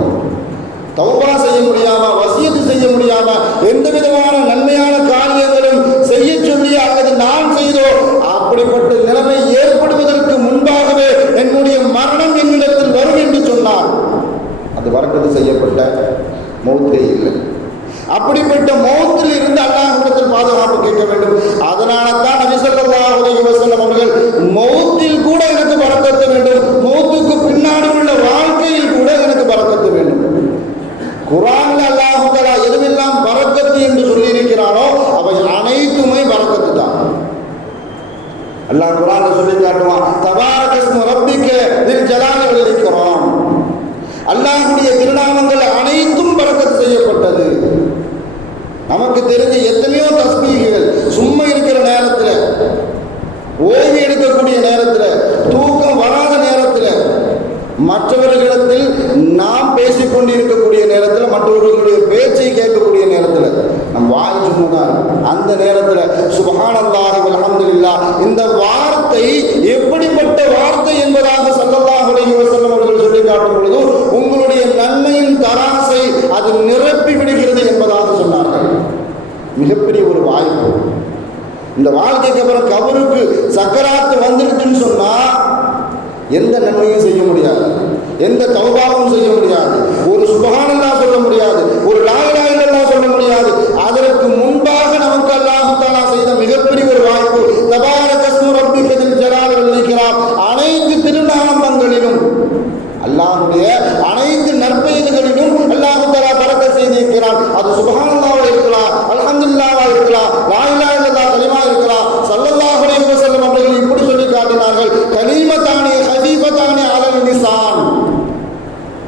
வந்திருக்கிறோம். தௌபா செய்ய முடியாம, வசியத்து செய்ய முடியாம, எந்த விதமான நன்மையான காரியங்களும் செய்ய சொல்லி அல்லது நான் செய்தோ அப்படிப்பட்ட நிலைமை ஏற்படுவதற்கு முன்பாகவே என்னுடைய மரணம் என்னிடத்தில் வரும் என்று சொன்னார். அது வரக்கத்து செய்யப்பட்ட மௌத்தே இல்லை. அப்படிப்பட்ட மௌத்தில் இருந்து அல்லாஹ்விடத்தில் பாதுகாப்பு கேட்க வேண்டும். அதனால தான் நபி ஸல்லல்லாஹு அலைஹி வஸல்லம் அவர்கள் மௌத்தில் கூட எனக்கு பரக்கத்து வேண்டும், மௌத்துக்கு பின்னாடி உள்ள வாழ்க்கையில் கூட எனக்கு பரக்கத்து வேண்டும். குர்ஆன்ல அல்லாஹ் தஆலா எதுவெல்லாம் பரக்கத்து என்று சொல்லி இருக்கிறானோ அவை அனைத்துமே பரக்கத்து தான். அல்லாஹ் குர்ஆன்ல சொல்லி காட்டுவான், தபாரக இஸ்மு ரப்பிக தில் ஜலாலி வல் இக்ராம். அல்லாஹ்வுடைய திருநாமங்கள் அனைத்தும் பரக்கத்து செய்யப்பட்டது. நமக்கு தெரிஞ்ச எத்தனையோ தஸ்பீஹ்கள் சும்மா இருக்கிற நேரத்தில், ஓய்வு எடுக்கக்கூடிய நேரத்தில், தூக்கம் வராத நேரத்தில், மற்றவர்களிடத்தில் நாம் பேசிக்கொண்டிருக்கக்கூடிய நேரத்தில், மற்றவர்களுடைய பேச்சை கேட்கக்கூடிய நேரத்தில், நம் வாய் சும்மாதான் அந்த நேரத்தில் சுப்ஹானல்லாஹி வல்ஹம்துலில்லாஹ் இந்த வார்த்தை எப்படிப்பட்ட வார்த்தை என்பதாக ஸல்லல்லாஹு அலைஹி வஸல்லம் அவர்கள் சொல்லி காட்டும் பொழுது உங்களுடைய நன்மையின் தராசை அது நிரப்பி விடுகிறது என்பதாக சொன்னார்கள். மிகப்பெரிய ஒரு வாய்ப்பு. இந்த வாழ்க்கைக்கு அப்புறம் கபருக்கு சக்கராத்து வந்துருச்சுன்னு சொன்னா எந்த நன்மையும் செய்ய முடியாது, எந்த தௌபாவும் செய்ய முடியாது, ஒரு சுப்ஹானல்லாஹ் சொல்ல முடியாது, ஒரு லா இலாஹா இல்லல்லாஹ் சொல்ல முடியாது. அதற்கு முன்பாக நமக்கு அல்லாஹ் தஆலா செய்த மிகப்பெரிய ஒரு வாய்ப்பு தபாரக இஸ்மு ரப்பிக தில் ஜலாலி வல் இக்ராம். அனைத்து திருநாமங்களிலும் அல்லாஹ்வுடைய அனைத்து நற்பெயர்களிலும் அல்லாஹ் தஆலா பரக்கத் செய்திருக்கிறான். அது சுப்ஹானல்லாஹ் இருக்கலாம், அல்ஹம்துலில்லாஹ் இருக்கலாம், லா இலாஹா இல்லல்லாஹ் கலிமா இருக்கலாம். ஸல்லல்லாஹு அலைஹி வஸல்லம் அவர்கள் இப்படி சொல்லி காட்டினார்கள், கலிமத்தானி ஹஃபீஃபத்தானி அலல் லிசான்.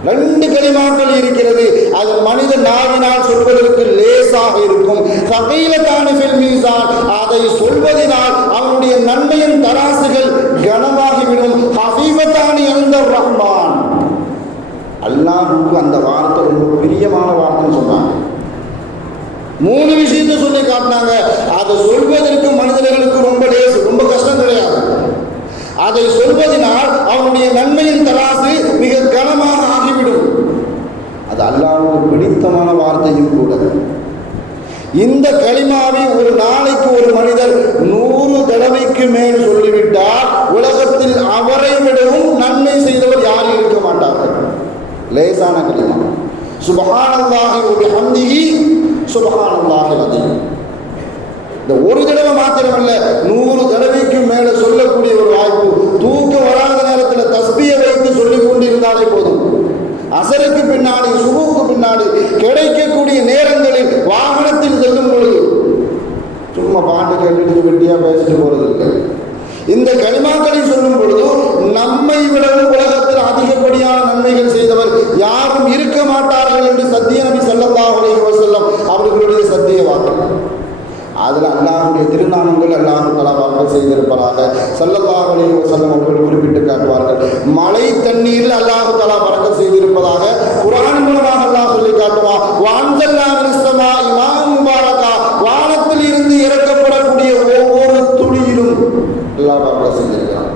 ரெண்டு கலிமாக்கள் இருக்கிறது, அது மனித நாவினால் சொல்வதற்கு லேசாக இருக்கும். ஸகீலத்தானி ஃபில் மீசான், அதை சொல்வதினால் அவனுடைய நன்மையின் தராசுகள் கனமாகிவிடும். ஹஃபீஃபத்தானி இன்தர் ரஹ்மான், அல்லாஹ்வுக்கு அந்த வார்த்தை ரொம்ப பிரியமான வார்த்தைன்னு சொன்னாங்க. மூணு விஷயத்தை சொல்லி காட்டினாங்க. அதை சொல்வதற்கு மனிதர்களுக்கு ரொம்ப லேசு, ரொம்ப கஷ்டம் கிடையாது. அதை சொல்வதனால் அவனுடைய நன்மையின் தராசு மிக கனமாக ஆகிவிடும். அது அல்லாஹ்வுக்கு பிடித்தமான வார்த்தையும் கூட. இந்த கலிமாவை ஒரு நாளைக்கு ஒரு மனிதர் 100 தடவைக்கு மேல் சொல்லிவிட்டால் உலகத்தில் அவரை விடவும் நன்மை செய்தவர் யாரும் இருக்க மாட்டார்கள். லேசான கலிமா சுப்ஹானல்லாஹி வ பிஹம்திஹி சுப்ஹானல்லாஹில் அஸீம். இந்த ஒரு தடவை மாத்திரமல்ல, 100 தடவைக்கு மேல சொல்லக்கூடிய ஒரு வாய்ப்பு. தூக்கம் வராத நேரத்தில் தஸ்பீஹை வைத்து சொல்லிக் கொண்டிருந்தாலே போதும். அசருக்கு பின்னாடி, சுபுவுக்கு பின்னாடி கிடைக்கக்கூடிய நேரங்களில் வாகனத்தில் செல்லும் பொழுது சும்மா பாட்டு கேட்டுட்டு வெட்டியா பேசிட்டு போறது இல்லை. இந்த கலிமாக்களை சொல்லும் பொழுது நம்மை விடவும் உலகத்தில் அதிகப்படியான நன்மைகள் செய்தவர் யாரும் இருக்க மாட்டார்கள் என்று சத்திய நபி ஸல்லல்லாஹு அலைஹி வஸல்லம் அவர்களுடைய சத்திய வாக்கு. அதில் அல்லாஹ்வுடைய திருநாமங்கள் அல்லாஹ் தஆலா பரக்கத் செய்திருப்பதாக ஸல்லல்லாஹு அலைஹி வஸல்லம் அவர்கள் குறிப்பிட்டு காட்டுவார்கள். மழை தண்ணீரில் அல்லாஹ் தஆலா பரக்கத் செய்திருப்பதாக குர்ஆன் மூலமாக அல்லாஹ் சொல்லி காட்டுவான். வஅன்ஸல்னா மினஸ் ஸமாஇ மாஅன் முபாரகா, வானத்தில் இருந்து இறக்கப்படக்கூடிய ஒவ்வொரு துளியிலும் அல்லாஹ் பரக்கத் செஞ்சிருக்கிறான்.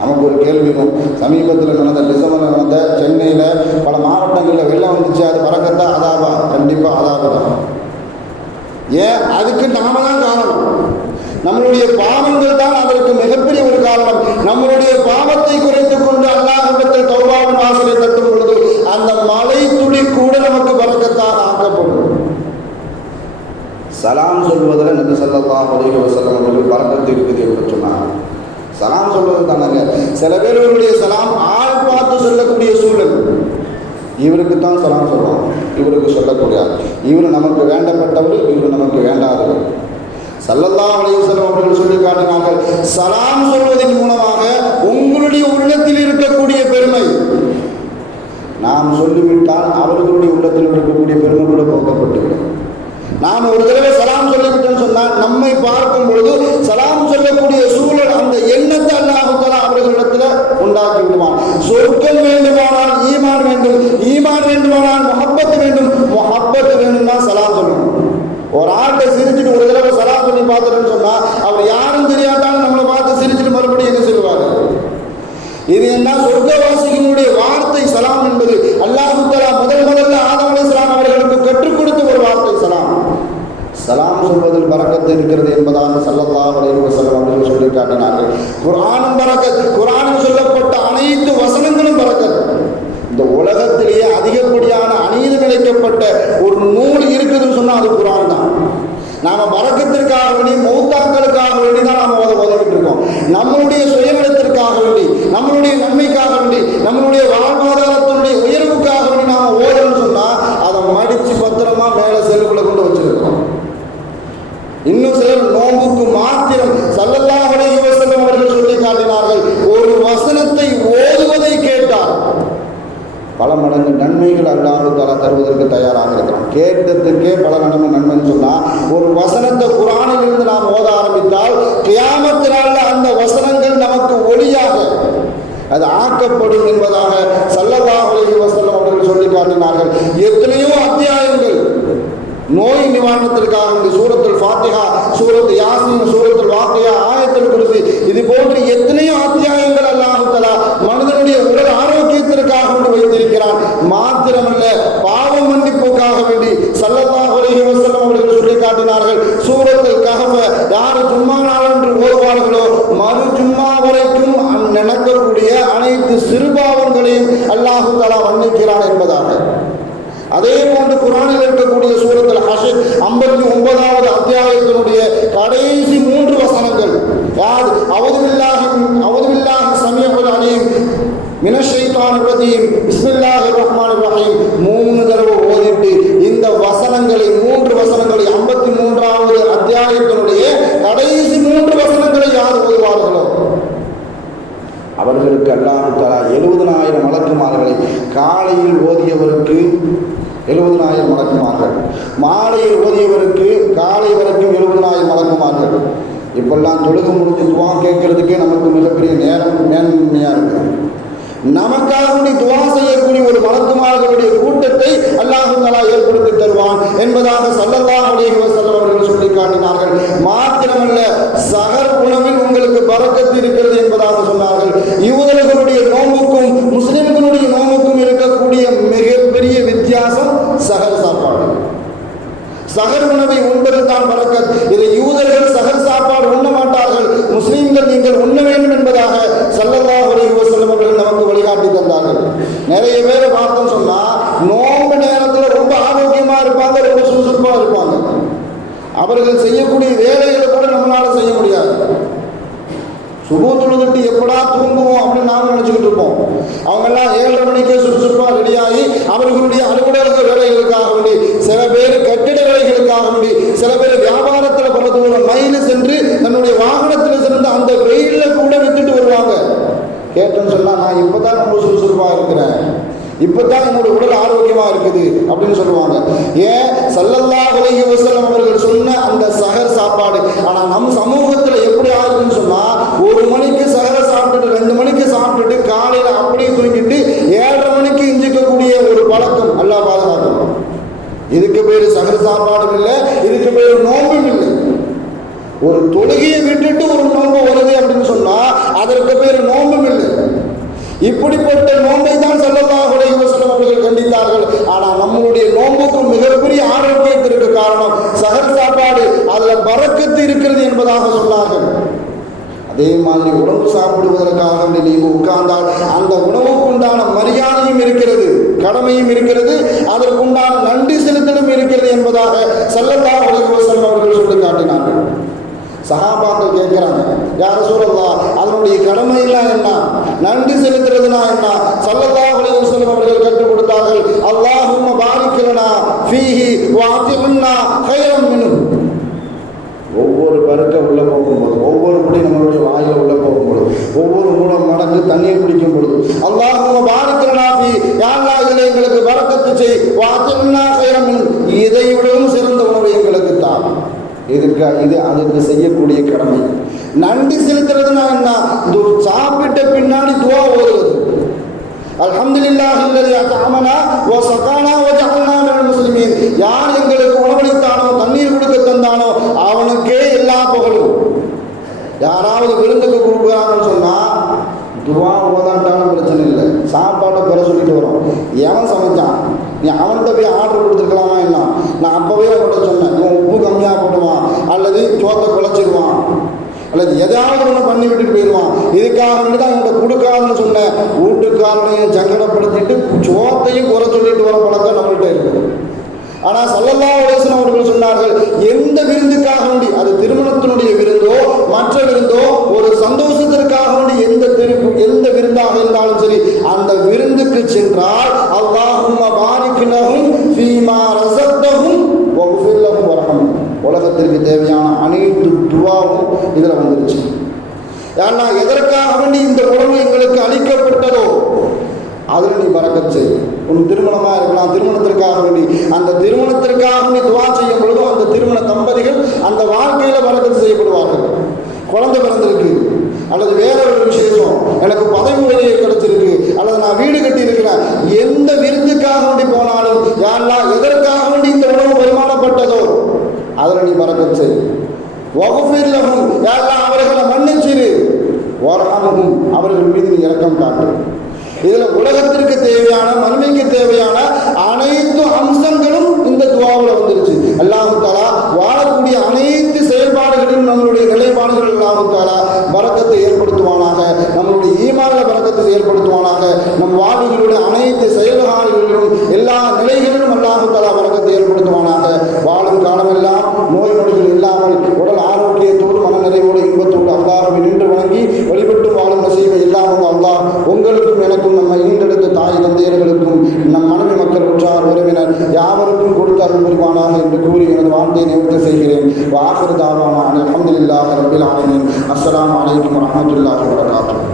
நமக்கு ஒரு கேள்வி வரும், சமீபத்தில் நடந்த டிசம்பரில் நடந்த சென்னையில் பல மாவட்டங்களில் வெள்ளம் வந்துச்சு, அது பரக்கத்தா அதாபா? கண்டிப்பாக அதாபு தான். ஏன்? அதுக்கு நாம தான் காரணம். நம்மளுடைய பாவங்கள் தான் அதற்கு மிகப்பெரிய ஒரு காரணம். நம்மளுடைய பாவத்தை குறைத்துக் கொண்டு அல்லாஹ்விடத்தில் தௌபாவின் வாசலை தட்டும் பொழுது அந்த மலை துளி கூட நமக்கு பரக்கத்தாக ஆக்கப்படும். சலாம் சொல்வதில் நபி ஸல்லல்லாஹு அலைஹி வஸல்லம் அவர்கள் பரக்கத்து இருக்குது என்று சொன்னாங்க. சலாம் சொல்வது தானங்க. சில பேர்களுடைய சலாம் ஆள் பார்த்து சொல்லக்கூடிய சூழல். இவருக்கு தான் சலாம் சொல்லுவாங்க, இவருக்கு சொல்லக்கூடாது. இவர் நமக்கு வேண்டப்பட்டவர், இவர் நமக்கு வேண்டாதவர். ஸல்லல்லாஹு அலைஹி வஸல்லம் அவர்கள் சொல்லி காட்டினார்கள், சலாம் சொல்வதன் மூலமாக உங்களுடைய உள்ளத்தில் இருக்கக்கூடிய பெருமை நாம் சொல்லிவிட்டால் அவர்களுடைய உள்ளத்தில் இருக்கக்கூடிய பெருமை கூட போக்கப்பட்டுவிடும். நாம் ஒரு தடவை சலாம் சொல்லிவிட்டோம்னு சொன்னால் நம்மை பார்க்கும் பொழுது சலாம் சொல்லக்கூடிய சூழல், அந்த எண்ணத்தை அல்லாஹ் தஆலா அவர்களிடத்தில் உண்டாக்கி விடுவான். சொர்க்கம் வேண்டுமானால் ஈமான் வேண்டும், ஈமான் வேண்டுமானால் முஹப்பத் வேண்டும், முஹப்பத் வேண்டும்னா சலாம் சொல்லணும். ஒரு ஆட்டை சிரிச்சுட்டு ஒரு தடவை சலாம் சொல்லி பார்த்துட்டோம்னு சொன்னால் அவர் யாரும் தெரியாட்டாலும் நம்மளை பார்த்து சிரிச்சுட்டு மறுபடியும் என்ன சொல்லுவாங்க? இது என்ன? சொர்க்கவாசிகளுடைய வார்த்தை சலாம் என்பது. அல்லாஹ் தஆலா முதல் இருக்கிறது என்பதாக ஸல்லல்லாஹு அலைஹி வஸல்லம் அவர்கள் சொல்லி காட்டினார்கள். குர்ஆனும் பரக்கத், குர்ஆனில் சொல்லப்பட்ட அனைத்து வசனங்களும் பரக்கத். இந்த உலகத்திலேயே அதிகப்படியான அநீதி இழைக்கப்பட்ட ஒரு நூல் இருக்குதுன்னு சொன்னால் அது குர்ஆன் தான். நாம பரக்கத்திற்காக வேண்டி, மௌத்தாக்களுக்காக வேண்டி தான் நாம் ஓதிக்கிட்டு இருக்கோம். நம்மளுடைய சுயநலத்திற்காக வேண்டி, நம்மளுடைய நன்மைக்காக வேண்டி, நம்மளுடைய வாழ்வாதாரத்தினுடைய உயர்வுக்காக வேண்டி நாம ஓதணும்னு சொன்னா அதை மடிச்சு பத்திரமா மேல செல்லுக்குள்ள கொண்டு வச்சிருக்கோம். இன்னும் சிலர் நோம்புக்கு மாத்திரம் ஸல்லல்லாஹு அலைஹி வஸல்லம் அவர்கள் சொல்லி காட்டினார்கள், ஒரு வசனத்தை ஓதுவதை கேட்டார் பல மடங்கு நன்மைகள் அல்லாஹ் தஆலா தருவதற்கு தயாராக இருக்கிறான். கேட்டதுக்கே பல மடங்கு நன்மைன்னு சொன்னா, ஒரு வசனத்தை குர்ஆனில் இருந்து நாம் ஓத ஆரம்பித்தால் கியாமத் நாள்ல அந்த வசனங்கள் நமக்கு ஒளியாக அது ஆக்கப்படும் என்பதாக ஸல்லல்லாஹு அலைஹி வஸல்லம் அவர்கள் சொல்லி காட்டினார்கள். எத்தனையோ அத்தியாயங்கள் நோய் நிவாரணத்திற்காக சூரத்துல் ஃபாத்திஹா, சூரத் யாசீன், சூரத்துல் வாக்கியா, ஆயத்துல் குர்சி, இது போன்று எத்தனையோ அத்தியாயங்கள் அல்லாஹ் தஆலா மனிதனுடைய உடல் ஆரோக்கியத்திற்காக வைத்திருக்கிறான். மாத்திரமல்ல, பாவ மன்னிப்புக்காக வேண்டி ஸல்லல்லாஹு அலைஹி வஸல்லம் அவர்கள் சொல்லி காட்டினார்கள், சூரத்துல் கஹஃப் யார் ஜும்மா நாளன்று ஓதுவார்களோ மறு ஜும்மா வரைக்கும் நடக்கக்கூடிய அனைத்து சிறுபாவங்களையும் அல்லாஹ் தஆலா மன்னிக்கிறான் என்பதாக. அதே போன்று குர்ஆனில் இருக்கக்கூடிய சூரத்துல் ஹஷ்ர் 59வது அத்தியாயத்தினுடைய கடைசி 3 வசனங்கள், யார் அவுது பில்லாஹி ஸமீஉல் அலீம் மினஷ் ஷைத்தானிர் ரஜீம் பிஸ்மில்லாஹிர் ரஹ்மானிர் ரஹீம் 3 தடவை ஓதிட்டு இந்த வசனங்களை 3 வசனங்களை 53வது அத்தியாயத்தினுடைய கடைசி 3 வசனங்களை யார் ஓதுவார்களோ அவர்களுக்கு அல்லாஹ் தஆலா 70,000 மலக்குமார்களை, காலையில் ஓதியவருக்கு 70,000 மலக்குமார்கள், மாலையில் ஓதியவருக்கு காலை வரைக்கும் 70,000 மலக்குமார்கள். இப்பெல்லாம் தொழுகை முடிஞ்சு துவா கேட்கறதுக்கே நமக்கு மிகப்பெரிய நேரம் மேன்மையா இருக்கு. நமக்காக துவா செய்யக்கூடிய ஒரு மலக்குமார்களுடைய கூட்டத்தை அல்லாஹ் தஆலா ஏற்படுத்தி தருவான் என்பதாக ஸல்லல்லாஹு அலைஹி வஸல்லம் அவர்கள் சொல்லி காட்டினார்கள். மாத்திரமல்ல, சஹர் உணவில் உங்களுக்கு பரக்கத்து இருக்கிறது என்பதாக சொன்னார்கள். யூதர்களுடைய நோம்புக்கும் முஸ்லிம்களுடைய நோம்புக்கும் இருக்கக்கூடிய மிகப்பெரிய வித்தியாசம் சஹர் சாப்பாடு. சஹர் உணவை உண்பது தான் பரக்கத். இதை யூதர்கள் சஹர் சாப்பாடு உண்ண மாட்டார்கள், முஸ்லிம்கள் நீங்கள் உண்ண வேண்டும் என்பதாக ஸல்லல்லாஹு அலைஹி வஸல்லம் அவர்கள் நமக்கு வழிகாட்டி தந்தார்கள். நிறைய பேரை பார்த்தோம் சொன்னா நோம்பு நேரத்தில் ரொம்ப ஆரோக்கியமா இருப்பாங்க, ரொம்ப சுறுசுறுப்பா இருப்பாங்க. அவர்கள் செய்யக்கூடிய வேலைகளை கூட நம்மளால செய்ய முடியாது. சுபு தொழுதுட்டு எப்படா தூங்குவோம் அப்படின்னு நாம நினைச்சுக்கிட்டு இருப்போம். அவங்க எல்லாம் 7:30 மணிக்கே சுறுசுறுப்பா ரெடியாகி அவர்களுடைய அலுவலக வேலைகளுக்காக வேண்டி, சில பேர் கட்டிட வேலைகளுக்காக வேண்டி, சில பேர் வியாபாரத்தில் பல தூரம் மைல சென்று தன்னுடைய வாகனத்தில் சென்று அந்த வெயில கூட விட்டுட்டு வருவாங்க. கேட்டேன்னு சொன்னா, நான் இப்பதான் ரொம்ப சுறுசுறுப்பா இருக்கிறேன், இப்பதான் என்னோட உடல் ஆரோக்கியமா இருக்குது அப்படின்னு சொல்லுவாங்க. ஏன்? ஸல்லல்லாஹு அலைஹி வஸல்லம் அவர்கள் சொன்ன அந்த சஹர் சாப்பாடு. ஆனா நம் சமூகத்துல எப்படி ஆகுதுன்னு சொன்னா, 1 மணிக்கு சஹரை சாப்பிட்டுட்டு 2 மணிக்கு சாப்பிட்டுட்டு காலையில அப்படியே தூங்கிட்டு 7:30 மணிக்கு இஞ்சிக்கக்கூடிய ஒரு பழக்கம் அல்லாஹ் பாதுகாக்கணும். இதுக்கு பேரு சஹர் சாப்பாடும் இல்லை, இதுக்கு பேரு நோம்பும் இல்லை. ஒரு தொழுகையை விட்டுட்டு ஒரு நோம்பு வருது அப்படின்னு சொன்னா அதற்கு பேரு நோம்பும் இல்லை. இப்படிப்பட்ட நோம்பை தான் ஸல்லல்லாஹு அலைஹி வஸல்லம் அவர்கள் கண்டித்தார்கள். ஆனா நம்மளுடைய நோம்புக்கு மிகப்பெரிய ஆரோக்கியத்திற்கு காரணம் சஹர் சாப்பாடு, அதுல பரக்கத்து இருக்கிறது என்பதாக சொன்னார்கள். அதே மாதிரி உணவு சாப்பிடுவதற்காக நீங்க உட்கார்ந்தால் அந்த உணவுக்கு உண்டான மரியாதையும் இருக்கிறது, கடமையும் இருக்கிறது, அதற்குண்டான நன்றி செலுத்தலும் இருக்கிறது என்பதாக ஸல்லல்லாஹு அலைஹி வஸல்லம் அவர்கள் சொல்லி காட்டினார்கள். சஹாபாக்கள் கேட்கிறாங்க, யா ரசூலல்லாஹ், அதனுடைய கடமை எல்லாம் என்ன, நன்றி செலுத்துறதுனா என்ன? ஸல்லல்லாஹு அலைஹி வஸல்லம் அவர்கள் கற்றுக் கொடுத்தார்கள், அல்லாஹும்ம பாரிக் லனா ஃபீஹி வஅதிம்னா கைரம் மின்ஹு. ஒவ்வொரு பருக்க உள்ள போகும்போது, ஒவ்வொரு குடி நம்மளுடைய வாயில உள்ள போகும்போது, ஒவ்வொரு மூலம் மடங்கு தண்ணீர் குடிக்கும் பொழுது, அல்லாஹும்ம பாரிக் லனா ஃபீ, யா அல்லாஹ் இதில் எங்களுக்கு பரக்கத்து செய், வஅதிம்னா கைரம் மின்ஹு, இதை விடவும் சிறந்த உணவை எங்களுக்கு தான். இது அதுக்கு செய்யக்கூடிய கடமை. நன்றி செலுத்துறதுனா என்ன? சாப்பிட்ட பின்னாடி துவா ஓதுவது. அல்ஹம்துலில்லாஹி அல்லதி அத்அமனா வ ஸகானா வ ஜஅல்னா மினல் முஸ்லிமீன். யார் எங்களுக்கு உணவளித்தானோ, தண்ணீர் கொடுக்க தந்தானோ அவனுக்கே எல்லா புகழும். யாராவது விருந்துக்கு கொடுக்குறாங்கன்னு சொன்னா துவா ஓதாண்டாலும் பிரச்சனை இல்லை, சாப்பாட்டை பெற சொல்லிட்டு வரோம். எவன் சமைச்சான், நீ அவன்கிட்ட போய் ஆர்டர் கொடுத்துருக்கலாமா? என்ன, நான் அப்போவே அவன்கிட்ட சொன்னேன், இவன் உப்பு கம்மியாக போடுவான் அல்லது அல்லது எதாவது ஒன்று பண்ணி விட்டுட்டு போயிடுவான். இதுக்காக வேண்டி தான் இவங்க கொடுக்காதுன்னு சொன்ன வீட்டுக்காரனையும் சங்கடப்படுத்திட்டு சோத்தையும் குறை சொல்லிட்டு வர பழக்கம் நம்மள்கிட்ட இருக்குது. ஆனால் ஸல்லல்லாஹு அலைஹி வஸல்லம் அவர்கள் சொன்னார்கள், எந்த விருந்துக்காக வேண்டி, அது திருமணத்தினுடைய விருந்தோ மற்ற விருந்தோ, ஒரு சந்தோஷத்திற்காக வேண்டி எந்த விருந்தாக இருந்தாலும் சரி, அந்த விருந்துக்கு சென்றால் அல்லாஹும்ம பாரிக் லஹும் ஃபீமா ரஸக்தஹும் வக்ஃபிர் லஹும் வர்ஹம், உலகத்திற்கு தேவையான அனைத்து துஆவும் இதில் வந்துருச்சு. ஏன்னா எதற்காக வேண்டி இந்த உணவு எங்களுக்கு அளிக்கப்பட்டதோ அதில் நீ பரக்கத் செய். உன் திருமணமாக இருக்கலாம், திருமணத்திற்காக வேண்டி அந்த திருமணத்திற்காக வேண்டி துவா செய்யும் பொழுது அந்த திருமண தம்பதிகள் அந்த வாழ்க்கையில் பரக்கத்து செய்யப்படுவார்கள். குழந்தை பிறந்திருக்கு, அல்லது வேற ஒரு விசேஷம், எனக்கு பதவி உயர்வு கிடைச்சிருக்கு, அல்லது நான் வீடு கட்டி இருக்கிறேன், எந்த விருந்துக்காக வேண்டி போனாலும் யாரெல்லாம் எதற்காக வேண்டி இந்த உணவு பரிமாறப்பட்டதோ அதில் நீ பரக்கத் செய். வக்ஃபிர் லஹும், யாரெல்லாம் அவர்களை மன்னிச்சிரு, வர்ஹம்ஹும், அவர்கள் மீது நீ இரக்கம் காட்டு. இதில் உலகத்திற்கு தேவையான மன்மைக்கு தேவையான அனைத்து அம்சங்களும் இந்த துவாவில் வந்துருச்சு. அல்லாஹ் தஆலா வாழக்கூடிய அனைத்து செயல்பாடுகளிலும் நம்மளுடைய நிலைப்பாடுகள் அல்லாஹ் தஆலா பரக்கத்தை ஏற்படுத்துவானாக, நம்மளுடைய ஈமானில் பரக்கத்தை ஏற்படுத்துவானாக, நம் வாழ்வுகளுடைய அனைத்து செயல்பாடுகளிலும் எல்லா நிலைகளிலும் அல்லாஹ் தஆலா பரக்கத்தை ஏற்படுத்துவானாக. வாழும் காலமெல்லாம் நோய் நொடிகள் இல்லாமல் உடல் ஆரோக்கியத்தோடு மனநிறைவோடு இன்பத்தோடு அல்லாஹ்வை நின்று வணங்கி வழிபட்டு வாழும் நசீபை இல்லாமல் அல்லாஹ் உங்களுக்கும் எனக்கும் நம்மை ஈண்டெடுத்த தாய் தந்தையர்களுக்கும் நம் மனைவி மக்கள் உற்றார் உறவினர் யாவருக்கும் கொடுத்து அருள் புரிவானாக என்று கூறி எனது வார்த்தையை நிவர்த்தி செய்கிறேன். வாஹிர் தாவானா அல்ஹம்துலில்லாஹி ரப்பில் ஆலமீன். அஸ்ஸலாமு அலைக்கும் வரஹ்மத்துல்லாஹி வபரகாத்துஹு.